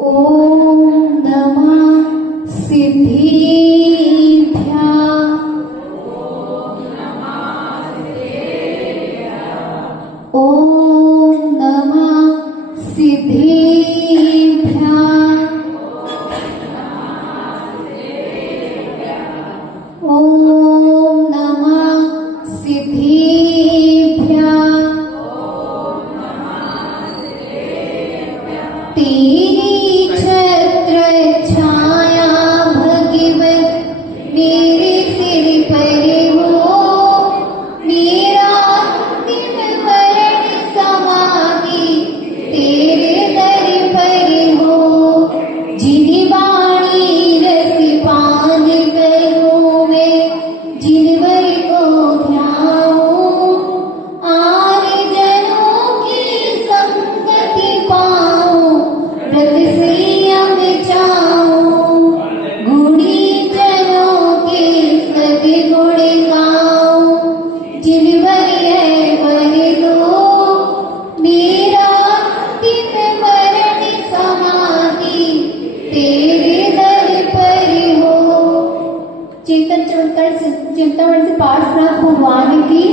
ओम नमः सिद्धिभ्यां। ओम नमः सिद्धिभ्यां। ओम नमः सिद्धिभ्यां। तेरी छत्र छाया भगवत मेरे सिर पर हो। मेरा दिन मरण समाधि तेरे दर पर हो। जिन वाणी रस पान करूं मैं, जिन वर को ध्याऊं, आन जनों की संगति पाऊं, व्रत संयम चाहूं, गुणी जनों के सद्गुण गाऊं, जिन वर है वर दो। मेरा दिन मरण समाधि तेरे दर पर हो। चेतन चिंतामण से पार्श्वनाथ भगवान की,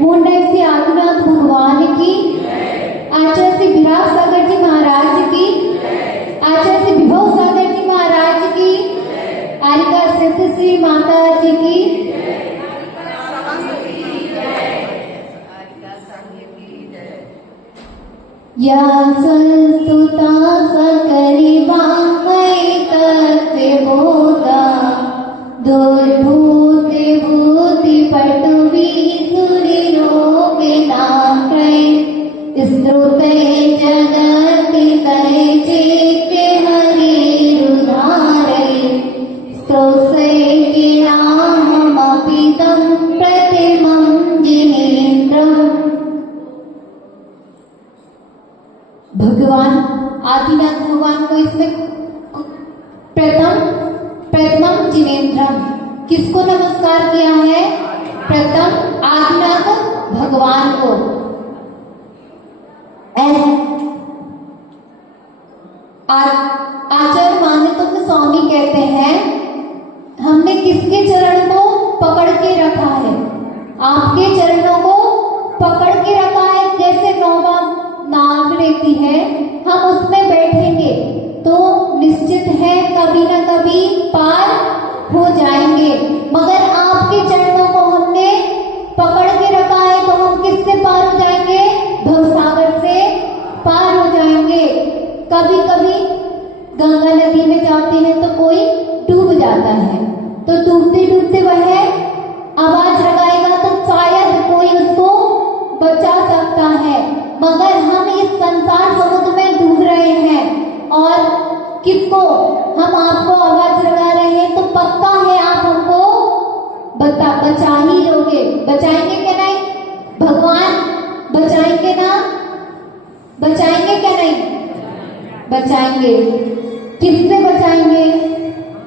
मुंडन से आदिनाथ भगवान की, आचार्य से विराट सागर जी महाराज की, आचार्य से विभव सागर जी महाराज की, आरिका सिद्ध श्री माता जी की। या संस्तुता सकली वाङ्मय तत्त्वबोधा, दुर्भूत भूति पटुवी सुरलोकनाथै, स्तुते जगत्तितै चैत्य हरिरुधारै, स्तोत्रै गिरामपि तं प्रतिमं जिनेन्द्रम्। भगवान आदिनाथ भगवान को इसमें प्रथमम जिनेन्द्रम, किसको नमस्कार किया है? प्रथम आदिनाथ भगवान को। आचार्य मान्यतों स्वामी कहते हैं, हमने किसके चरण को पकड़ के रखा है? आपके चरणों को पकड़ के रखा है। जैसे नौवा नाव रहती है, हम उसमें बैठेंगे तो निश्चित है कभी न कभी पार हो जाएंगे। मगर आपके चरणों को हमने पकड़ के रखा है तो हम किससे पार हो जाएंगे? भवसागर से पार हो जाएंगे। कभी कभी गंगा नदी में जाते हैं तो कोई डूब जाता है, तो डूबते डूबते वह आवाज लगाएगा तो शायद कोई उसको बचा सकता है। मगर हम इस संसार समुद्र में डूब रहे हैं और किसको? हम आपको आवाज लगा रहे हैं तो पक्का है आप हमको बचा ही लोगे। बचाएंगे क्या नहीं? भगवान बचाएंगे ना? बचाएंगे क्या नहीं? बचाएंगे। किससे बचाएंगे?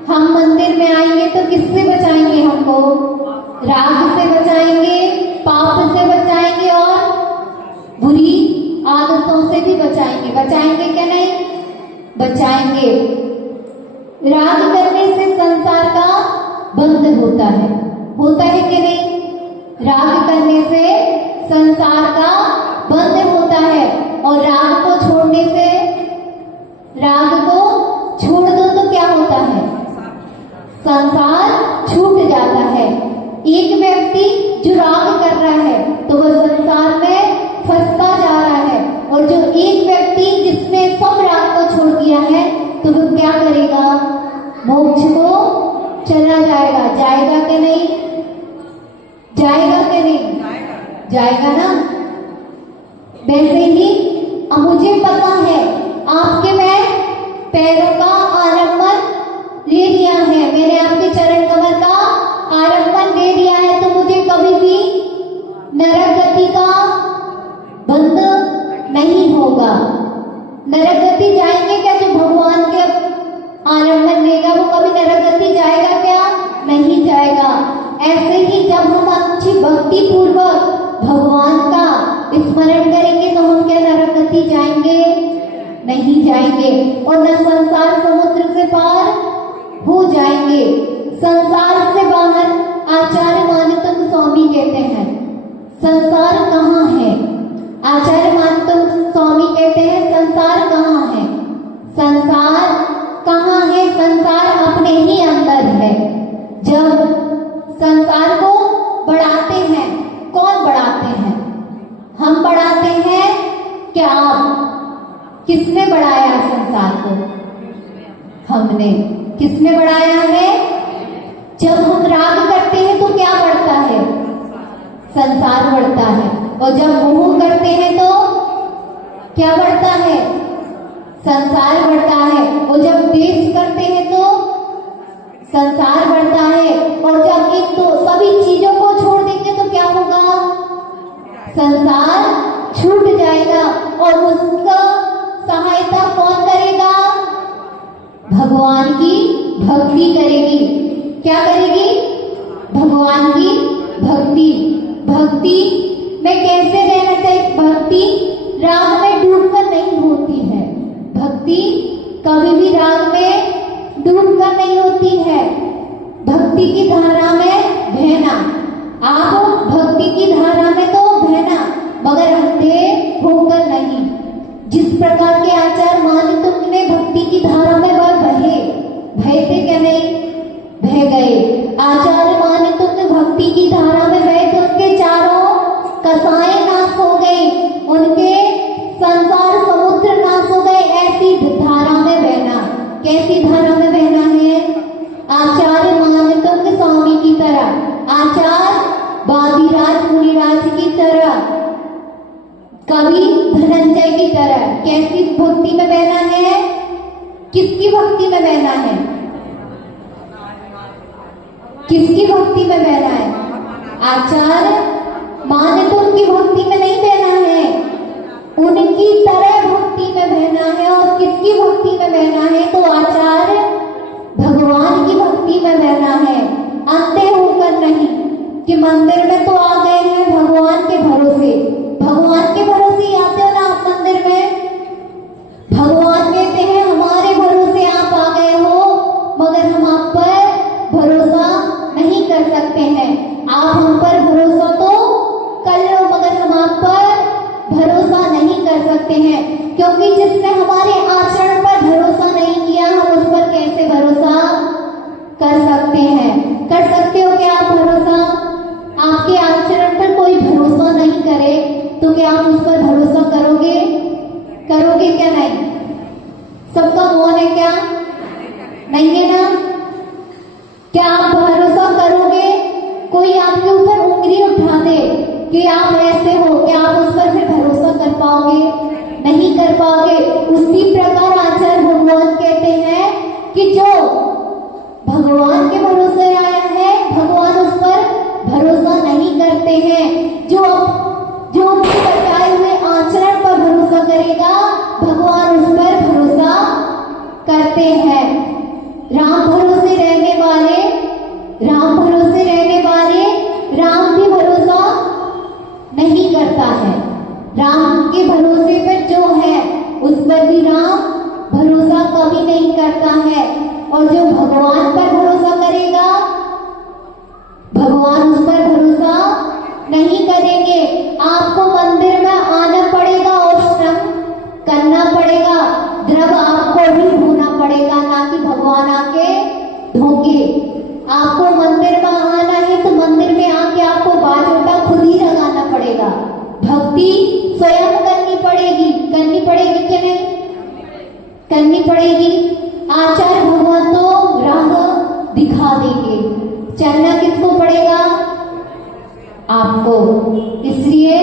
हम मंदिर में आएंगे तो किससे बचाएंगे? हमको राग से बचाएंगे, पाप से बचाएंगे और बुरी आदतों से भी बचाएंगे। बचाएंगे क्या नहीं? बचाएंगे। राग करने से संसार का बंध होता है कि नहीं? राग करने से संसार का बंध होता है और राग को छोड़ने से, राग को छोड़ दो तो क्या होता है? संसार छूट जाता है। एक व्यक्ति जो राग कर रहा है तो वह संसार में फंसता जा रहा है, और जो एक व्यक्ति जिसने सब राग को छोड़ दिया है तो वह क्या करेगा? मोक्ष को चला जाएगा। जाएगा कि नहीं? जाएगा कि नहीं? जाएगा ना। वैसे ही मुझे पता है आपके मैं पैरों का आलम्बन ले लिया है, मैंने आपके चरण कमल का आलम्बन ले लिया है, तो मुझे कभी भी नरक गति का बंद नहीं होगा। नरक गति जाएंगे क्या? जो भगवान के आलम्बन लेगा वो कभी नरक गति जाएगा क्या? नहीं जाएगा। ऐसे ही जब हम अच्छी भक्ति पूर्वक भगवान का स्मरण करेंगे तो हम क्या नरक गति जाएंगे? नहीं जाएंगे और न संसार समुद्र से पार हो जाएंगे। संसार से बाहर आचार्य मानतंग स्वामी कहते हैं संसार कहाँ है। आचार्य मानतंग स्वामी कहते हैं संसार कहाँ है। संसार कहाँ है? संसार अपने ही अंदर है। जब संसार को बढ़ाते हैं, कौन बढ़ाते हैं? हम बढ़ाते हैं क्या आप? किसने बढ़ाया संसार को? हमने। किसने बढ़ाया है? जब हम राग करते हैं तो क्या बढ़ता है? संसार बढ़ता है। और जब मोह करते हैं तो क्या बढ़ता है? संसार बढ़ता है। और जब द्वेष करते हैं तो संसार बढ़ता है। और जब इन तो सभी चीजों को छोड़ देंगे तो क्या होगा? संसार छूट जाएगा। और उसका सहायता कौन करेगा? भगवान की भक्ति करेगी। क्या करेगी? भगवान की भक्ति। भक्ति में कैसे रहना चाहिए? भक्ति राग में डूबकर नहीं होती है। भक्ति कभी भी राग में डूबकर नहीं होती है। भक्ति की धारा में बहना। आप भक्ति की धारा में तो बहना, मगर अंधे होकर नहीं। जिस प्रकार के आचार्य मानतंग ने भक्ति की धारा में वह बहे थे क्या? नहीं बह गए। आचार्य मानतंग भक्ति की धारा में बहे तो उनके चारों कसाएं नाश हो गई, उनके संसार समुद्र नाश हो गए। ऐसी धारा में बहना। कैसी धारा में बहना है? आचार्य मानतंग स्वामी की तरह, आचार्य वादिराज मुनिराज की तरह, कवि धनंजय की तरह। कैसी भक्ति में बहना है? किसकी भक्ति में बहना है? किसकी भक्ति में बहना है? आचार्य मानतंग की भक्ति में नहीं बहना है, उनकी तरह भक्ति में बहना है। और किसकी भक्ति में बहना है? तो आचार्य भगवान की भक्ति में बहना है। अंधे होकर नहीं कि मंदिर में तो आ गए हैं भगवान के भरोसे। भगवान के भरोसे ही आते हो ना आप मंदिर में। भगवान कहते हैं हमारे भरोसे आप आ गए हो, मगर हम आप पर भरोसा नहीं कर सकते हैं। आप हम पर भरोसा तो कर लो, मगर हम आप पर भरोसा नहीं कर सकते हैं। क्योंकि जिसने हमारे आचरण पर भरोसा नहीं किया, हम उस पर कैसे भरोसा कर सकते हैं? कर सकते हो क्या आप भरोसा? आपके आचरण पर कोई भरोसा नहीं करे तो क्या आप उस पर भरोसा करोगे? करोगे क्या? नहीं। सबका मौन है क्या? नहीं है ना? क्या आप भरोसा करोगे? कोई आपके ऊपर उंगली उठा दे कि आप ऐसे हो, क्या आप उस पर फिर भरोसा कर पाओगे? नहीं कर पाओगे। उसी प्रकार आचार्य भगवान कहते हैं कि जो भगवान के भरोसे आया है, भगवान उस पर भरोसा नहीं करते हैं। जो उनके बताए हुए आचरण पर भरोसा करेगा, भगवान उस पर भरोसा करते हैं। राम भरोसे रहने वाले, राम भरोसे रहने वाले, राम भी भरोसा नहीं करता है। राम के भरोसे पर जो है उस पर भी राम भरोसा कभी नहीं करता है। और जो भगवान पर भरोसा करेगा, भगवान उस पर भरोसा नहीं करेंगे। आपको मंदिर में आना पड़ेगा और श्रम करना पड़ेगा, द्रव आपको भी धोना पड़ेगा, ना कि भगवान आके धोंगे। आपको मंदिर में आना है तो मंदिर में आके आपको बाजोटा खुद ही लगाना पड़ेगा। भक्ति स्वयं करनी पड़ेगी। करनी पड़ेगी कि नहीं? करनी पड़ेगी। आचार्य भगवान तो राह दिखा देंगे, चलना किसको पड़ेगा? आपको। इसलिए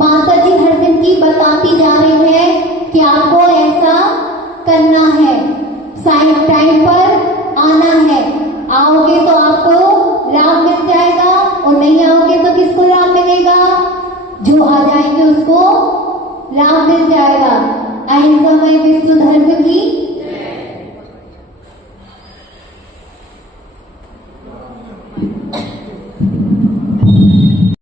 माता जी हर दिन की बताती जा रही है कि आपको ऐसा करना है, टाइम पर आना है। आओगे तो आपको लाभ मिल जाएगा, और नहीं आओगे तो किसको लाभ मिलेगा? जो आ जाएंगे उसको लाभ मिल जाएगा। अहिंसा में विश्व धर्म की